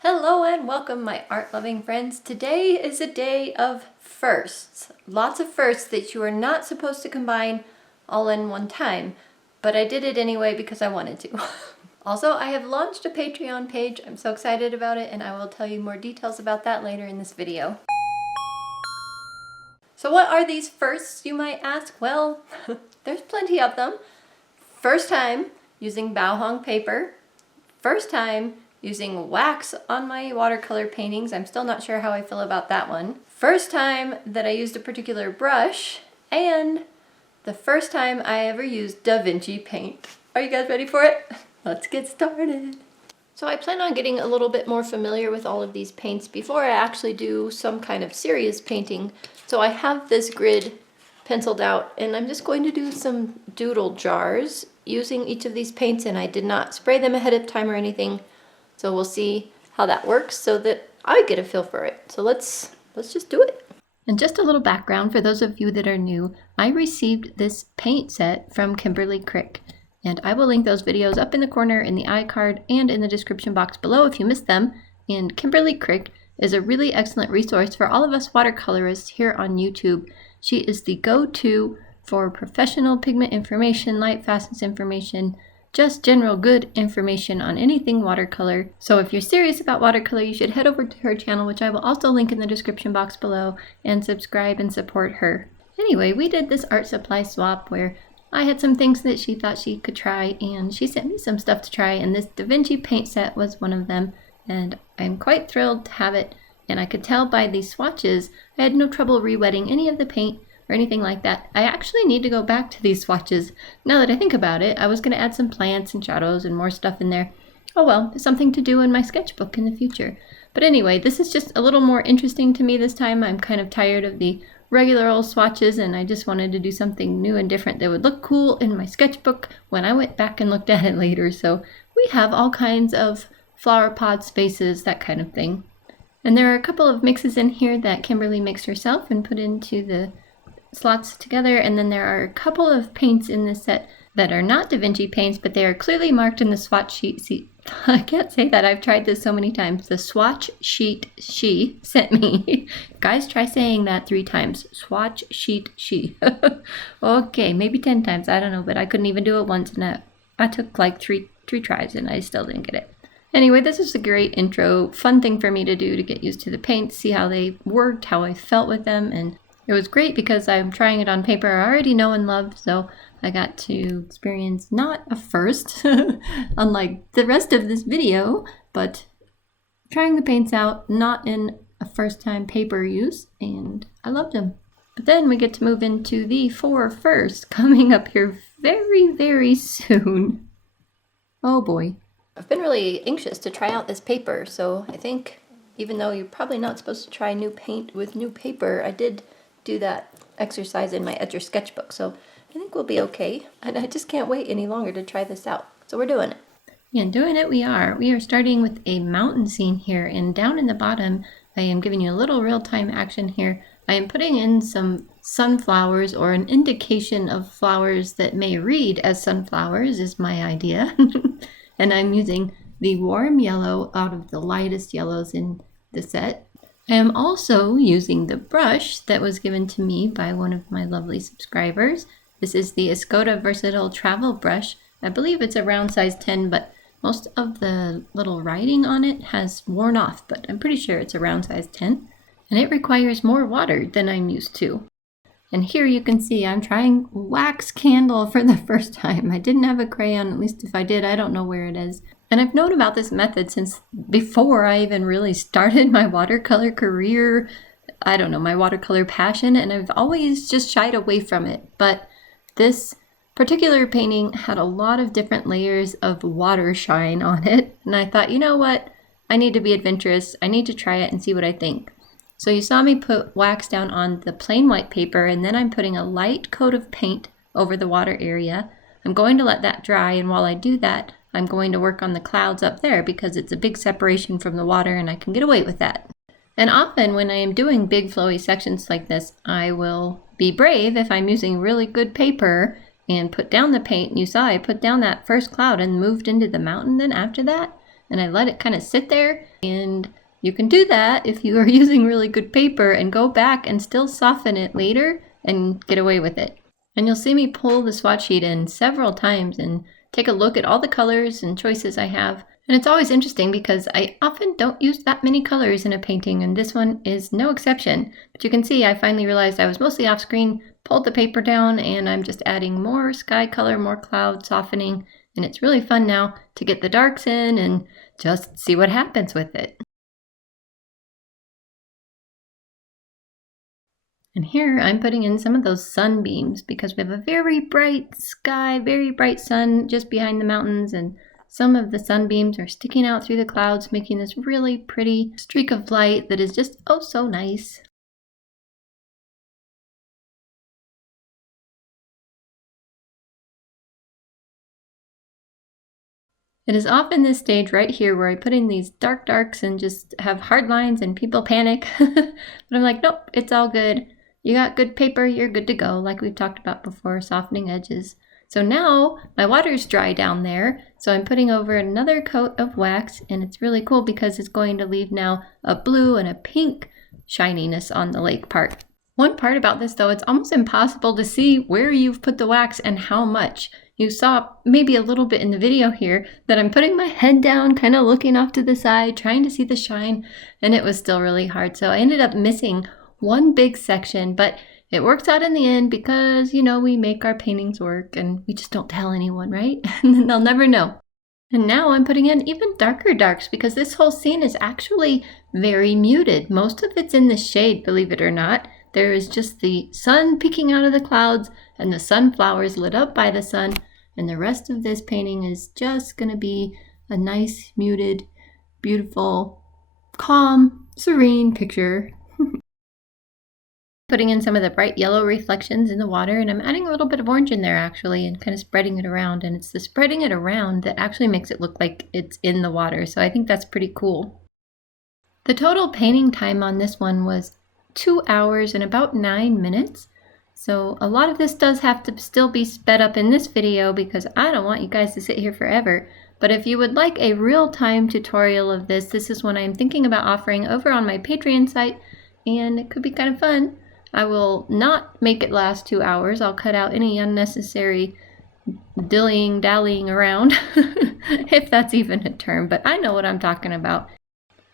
Hello and welcome, my art-loving friends. Today is a day of firsts. Lots of firsts that you are not supposed to combine all in one time, but I did it anyway because I wanted to. Also, I have launched a Patreon page. I'm so excited about it, and I will tell you more details about that later in this video. So what are these firsts, you might ask? Well, there's plenty of them. First time using Bao paper. First time using wax on my watercolor paintings. I'm still not sure how I feel about that one. First time that I used a particular brush, and the first time I ever used Da Vinci paint. Are you guys ready for it? Let's get started. So I plan on getting a little bit more familiar with all of these paints before I actually do some kind of serious painting. So I have this grid penciled out, and I'm just going to do some doodle jars using each of these paints, and I did not spray them ahead of time or anything. So we'll see how that works so that I get a feel for it. So let's just do it. And just a little background for those of you that are new, I received this paint set from Kimberly Crick, and I will link those videos up in the corner in the iCard and in the description box below if you missed them. And Kimberly Crick is a really excellent resource for all of us watercolorists here on YouTube. She is the go-to for professional pigment information, light fastness information, just general good information on anything watercolor. So if you're serious about watercolor, you should head over to her channel, which I will also link in the description box below, and subscribe and support her. Anyway, we did this art supply swap where I had some things that she thought she could try, and she sent me some stuff to try, and this Da Vinci paint set was one of them, and I'm quite thrilled to have it. And I could tell by these swatches, I had no trouble re-wetting any of the paint or anything like that. I actually need to go back to these swatches. Now that I think about it, I was going to add some plants and shadows and more stuff in there. Oh well, it's something to do in my sketchbook in the future. But anyway, this is just a little more interesting to me this time. I'm kind of tired of the regular old swatches, and I just wanted to do something new and different that would look cool in my sketchbook when I went back and looked at it later. So we have all kinds of flower pots, vases, that kind of thing. And there are a couple of mixes in here that Kimberly mixed herself and put into the slots together, and then there are a couple of paints in this set that are not Da Vinci paints, but they are clearly marked in the swatch sheet. See, I can't say that, I've tried this so many times. The swatch sheet she sent me. Guys, try saying that 3 times. Swatch sheet she. Okay, maybe 10 times, I don't know, but I couldn't even do it once, and I took like three tries and I still didn't get it. Anyway, this is a great intro, fun thing for me to do to get used to the paints, see how they worked, how I felt with them, and it was great because I'm trying it on paper I already know and love, so I got to experience not a first, unlike the rest of this video, but trying the paints out, not in a first time paper use, and I loved them. But then we get to move into the 4 firsts coming up here very, very soon. Oh boy. I've been really anxious to try out this paper, so I think even though you're probably not supposed to try new paint with new paper, I did do that exercise in my Etcher sketchbook, so I think we'll be okay. And I just can't wait any longer to try this out. So we're doing it. And doing it we are. We are starting with a mountain scene here, and down in the bottom, I am giving you a little real-time action here. I am putting in some sunflowers, or an indication of flowers that may read as sunflowers is my idea. And I'm using the warm yellow out of the lightest yellows in the set. I am also using the brush that was given to me by one of my lovely subscribers. This is the Escoda Versatile Travel Brush. I believe it's a round size 10, but most of the little writing on it has worn off, but I'm pretty sure it's a round size 10. And it requires more water than I'm used to. And here you can see I'm trying wax candle for the first time. I didn't have a crayon, at least if I did, I don't know where it is. And I've known about this method since before I even really started my watercolor career, I don't know, my watercolor passion, and I've always just shied away from it. But this particular painting had a lot of different layers of water shine on it, and I thought, you know what, I need to be adventurous, I need to try it and see what I think. So you saw me put wax down on the plain white paper, and then I'm putting a light coat of paint over the water area. I'm going to let that dry, and while I do that, I'm going to work on the clouds up there because it's a big separation from the water and I can get away with that. And often when I am doing big flowy sections like this, I will be brave if I'm using really good paper and put down the paint. You saw I put down that first cloud and moved into the mountain then after that. and I let it kind of sit there. And you can do that if you are using really good paper and go back and still soften it later and get away with it. And you'll see me pull the swatch sheet in several times and take a look at all the colors and choices I have. And it's always interesting because I often don't use that many colors in a painting, and this one is no exception. But you can see I finally realized I was mostly off screen, pulled the paper down, and I'm just adding more sky color, more cloud softening. And it's really fun now to get the darks in and just see what happens with it. And here I'm putting in some of those sunbeams because we have a very bright sky, very bright sun just behind the mountains, and some of the sunbeams are sticking out through the clouds, making this really pretty streak of light that is just oh so nice. It is often this stage right here where I put in these darks and just have hard lines and people panic. But I'm like, nope, it's all good. You got good paper, you're good to go, like we've talked about before, softening edges. So now my water's dry down there, so I'm putting over another coat of wax, and it's really cool because it's going to leave now a blue and a pink shininess on the lake part. One part about this though, it's almost impossible to see where you've put the wax and how much. You saw maybe a little bit in the video here that I'm putting my head down, kind of looking off to the side, trying to see the shine, and it was still really hard. So I ended up missing one big section, but it works out in the end because, you know, we make our paintings work and we just don't tell anyone, right? And then they'll never know. And now I'm putting in even darker darks because this whole scene is actually very muted. Most of it's in the shade, believe it or not. There is just the sun peeking out of the clouds and the sunflowers lit up by the sun. And the rest of this painting is just going to be a nice, muted, beautiful, calm, serene picture. Putting in some of the bright yellow reflections in the water, and I'm adding a little bit of orange in there actually and kind of spreading it around, and it's the spreading it around that actually makes it look like it's in the water, so I think that's pretty cool. The total painting time on this one was 2 hours and about 9 minutes, so a lot of this does have to still be sped up in this video because I don't want you guys to sit here forever. But if you would like a real-time tutorial of this, this is one I'm thinking about offering over on my Patreon site, and it could be kind of fun. I will not make it last 2 hours. I'll cut out any unnecessary dallying around, if that's even a term, but I know what I'm talking about.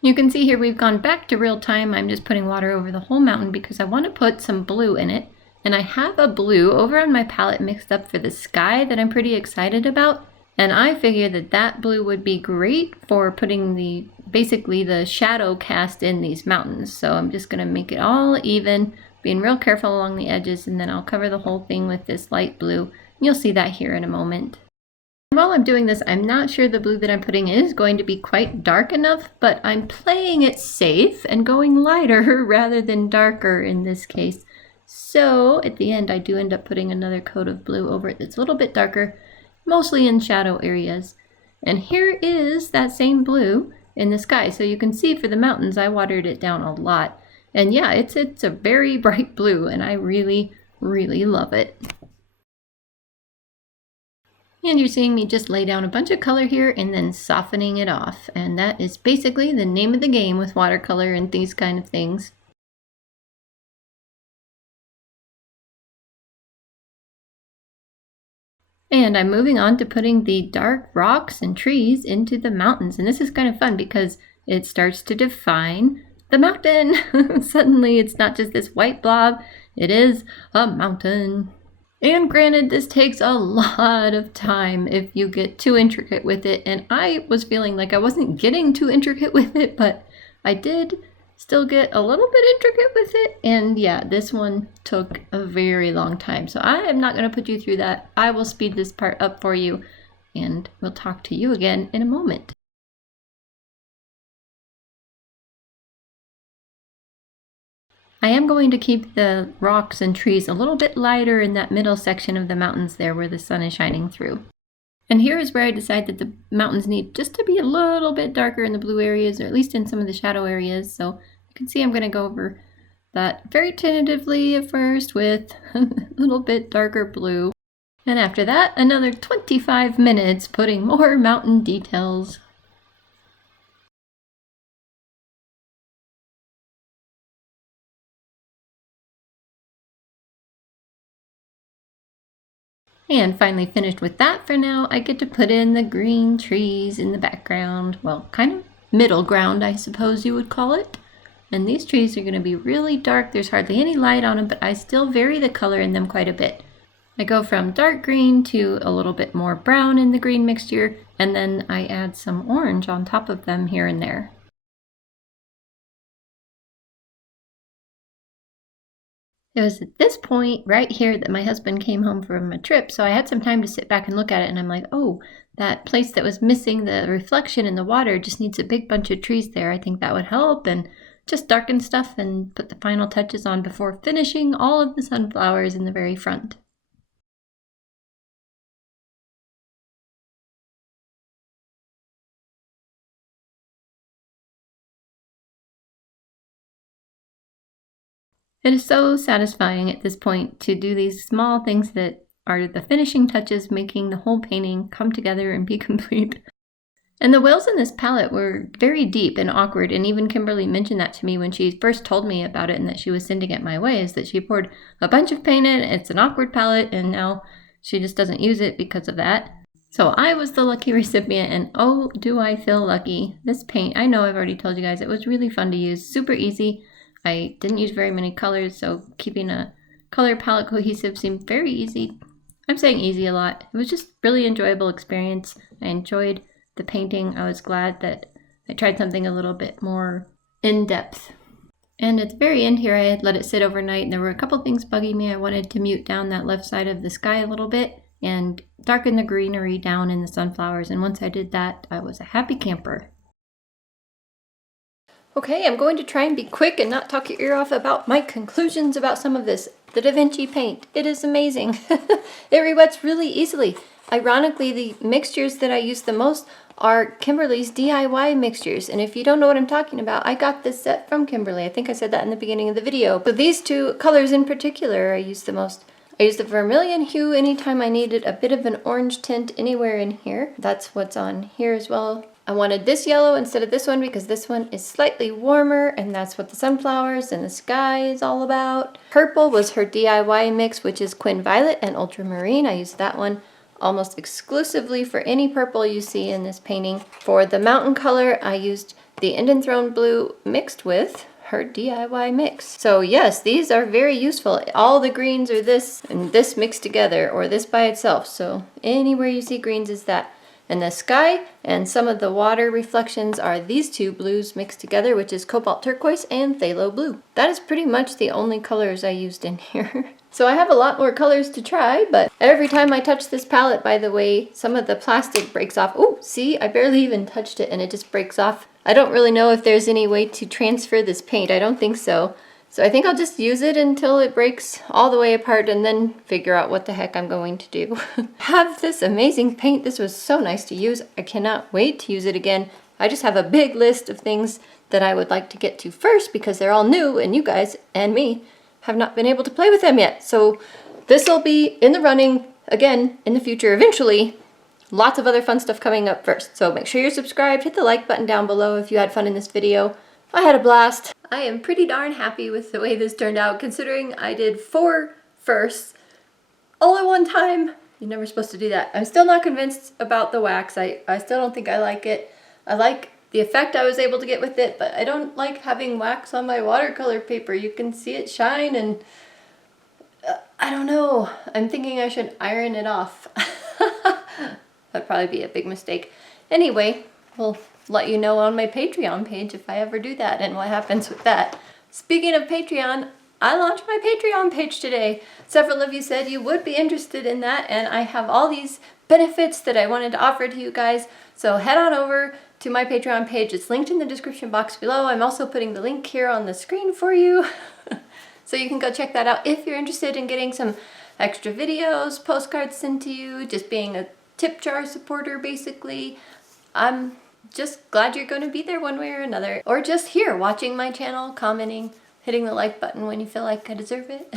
You can see here we've gone back to real time. I'm just putting water over the whole mountain because I want to put some blue in it. And I have a blue over on my palette mixed up for the sky that I'm pretty excited about. And I figured that that blue would be great for putting basically the shadow cast in these mountains. So I'm just going to make it all even, being real careful along the edges, and then I'll cover the whole thing with this light blue. You'll see that here in a moment. While I'm doing this, I'm not sure the blue that I'm putting in is going to be quite dark enough, but I'm playing it safe and going lighter rather than darker in this case. So at the end, I do end up putting another coat of blue over it that's a little bit darker, mostly in shadow areas. And here is that same blue in the sky. So you can see for the mountains, I watered it down a lot. And yeah, it's a very bright blue, and I really, really love it. And you're seeing me just lay down a bunch of color here and then softening it off. And that is basically the name of the game with watercolor and these kind of things. And I'm moving on to putting the dark rocks and trees into the mountains. And this is kind of fun because it starts to define the mountain. Suddenly it's not just this white blob, it is a mountain. And granted, this takes a lot of time if you get too intricate with it. And I was feeling like I wasn't getting too intricate with it, but I did still get a little bit intricate with it. And yeah, this one took a very long time. So I am not going to put you through that. I will speed this part up for you, and we'll talk to you again in a moment. I am going to keep the rocks and trees a little bit lighter in that middle section of the mountains there where the sun is shining through. And here is where I decide that the mountains need just to be a little bit darker in the blue areas, or at least in some of the shadow areas. So you can see I'm going to go over that very tentatively at first with a little bit darker blue. And after that, another 25 minutes putting more mountain details. And finally finished with that for now, I get to put in the green trees in the background. Well, kind of middle ground, I suppose you would call it. And these trees are going to be really dark. There's hardly any light on them, but I still vary the color in them quite a bit. I go from dark green to a little bit more brown in the green mixture, and then I add some orange on top of them here and there. It was at this point right here that my husband came home from a trip, so I had some time to sit back and look at it, and I'm like, oh, that place that was missing the reflection in the water just needs a big bunch of trees there. I think that would help, and just darken stuff and put the final touches on before finishing all of the sunflowers in the very front. It is so satisfying at this point to do these small things that are the finishing touches, making the whole painting come together and be complete. And the whales in this palette were very deep and awkward, and even Kimberly mentioned that to me when she first told me about it and that she was sending it my way, is that she poured a bunch of paint in, it's an awkward palette, and now she just doesn't use it because of that. So I was the lucky recipient, and oh, do I feel lucky. This paint, I know I've already told you guys, it was really fun to use, super easy. I didn't use very many colors, so keeping a color palette cohesive seemed very easy. I'm saying easy a lot. It was just really enjoyable experience. I enjoyed the painting. I was glad that I tried something a little bit more in-depth. And at the very end here, I had let it sit overnight, and there were a couple things bugging me. I wanted to mute down that left side of the sky a little bit and darken the greenery down in the sunflowers, and once I did that, I was a happy camper. Okay, I'm going to try and be quick and not talk your ear off about my conclusions about some of this. The Da Vinci paint, it is amazing. It re-wets really easily. Ironically, the mixtures that I use the most are Kimberly's DIY mixtures. And if you don't know what I'm talking about, I got this set from Kimberly. I think I said that in the beginning of the video. So these two colors in particular I use the most. I use the vermilion hue anytime I needed a bit of an orange tint anywhere in here. That's what's on here as well. I wanted this yellow instead of this one because this one is slightly warmer, and that's what the sunflowers and the sky is all about. Purple was her DIY mix, which is Quin Violet and Ultramarine. I used that one almost exclusively for any purple you see in this painting. For the mountain color, I used the Indian Throne Blue mixed with her DIY mix. So yes, these are very useful. All the greens are this and this mixed together, or this by itself. So anywhere you see greens is that. And the sky and some of the water reflections are these two blues mixed together, which is Cobalt Turquoise and Phthalo Blue. That is pretty much the only colors I used in here. So I have a lot more colors to try, but every time I touch this palette, by the way, some of the plastic breaks off. Oh, see, I barely even touched it and it just breaks off. I don't really know if there's any way to transfer this paint. I don't think so. So I think I'll just use it until it breaks all the way apart and then figure out what the heck I'm going to do. Have this amazing paint. This was so nice to use. I cannot wait to use it again. I just have a big list of things that I would like to get to first because they're all new and you guys and me have not been able to play with them yet. So this will be in the running again in the future eventually. Lots of other fun stuff coming up first. So make sure you're subscribed. Hit the like button down below if you had fun in this video. I had a blast. I am pretty darn happy with the way this turned out, considering I did 4 firsts all at one time. You're never supposed to do that. I'm still not convinced about the wax. I still don't think I like it. I like the effect I was able to get with it, but I don't like having wax on my watercolor paper. You can see it shine and I don't know. I'm thinking I should iron it off. That'd probably be a big mistake. Anyway, we'll let you know on my Patreon page if I ever do that and what happens with that. Speaking of Patreon, I launched my Patreon page today. Several of you said you would be interested in that, and I have all these benefits that I wanted to offer to you guys. So head on over to my Patreon page. It's linked in the description box below. I'm also putting the link here on the screen for you. So you can go check that out if you're interested in getting some extra videos, postcards sent to you, just being a tip jar supporter basically. I'm just glad you're going to be there one way or another. Or just here watching my channel, commenting, hitting the like button when you feel like I deserve it.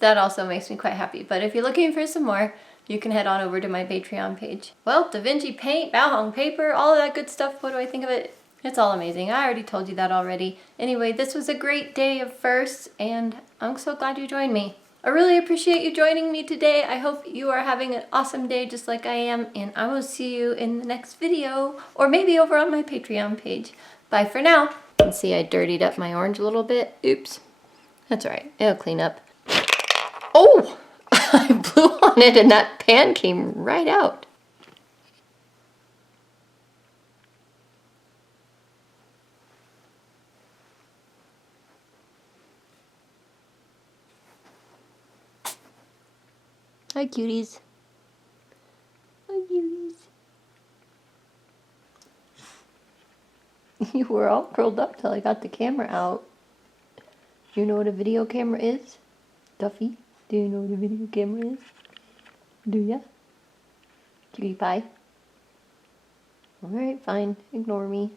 That also makes me quite happy. But if you're looking for some more, you can head on over to my Patreon page. Well, Da Vinci paint, Bao paper, all of that good stuff. What do I think of it? It's all amazing. I already told you that already. Anyway, this was a great day of firsts, and I'm so glad you joined me. I really appreciate you joining me today. I hope you are having an awesome day just like I am, and I will see you in the next video, or maybe over on my Patreon page. Bye for now. You can see I dirtied up my orange a little bit. Oops. That's all right. It'll clean up. Oh! I blew on it and that pan came right out. Hi, cuties. Hi, cuties. You were all curled up till I got the camera out. Do you know what a video camera is? Duffy, do you know what a video camera is? Do ya? Cutie pie. Alright, fine. Ignore me.